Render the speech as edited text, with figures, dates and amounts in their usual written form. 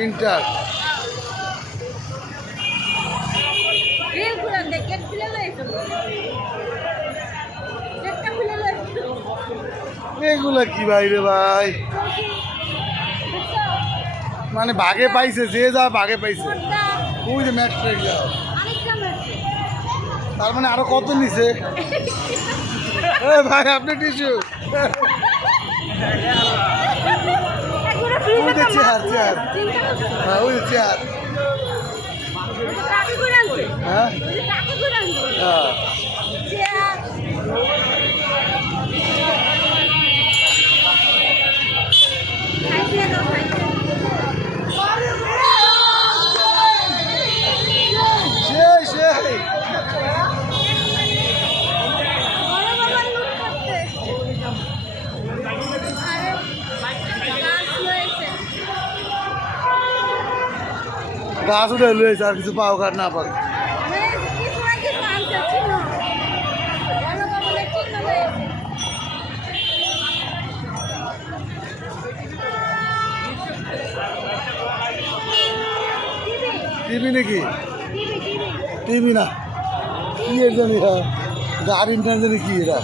Printer এগুলা কি ভাই রে ভাই, মানে ভাগে পাইছে, যে যা ভাগে পাইছে। ওই যে ম্যাট ট্রেক যাও, তার মানে আরো কত নিছে ভাই আপনি টিস্যু ওই যে চেয়ার চেয়ার, হ্যাঁ ওই যে চেয়ার, হ্যাঁ হ্যাঁ গাছ উঠে লুয়েছে, আর কিছু পাও কার না পাক। টিভি নাকি? টিভি না, কি এর জানি গাড়ি জানি কি এটা।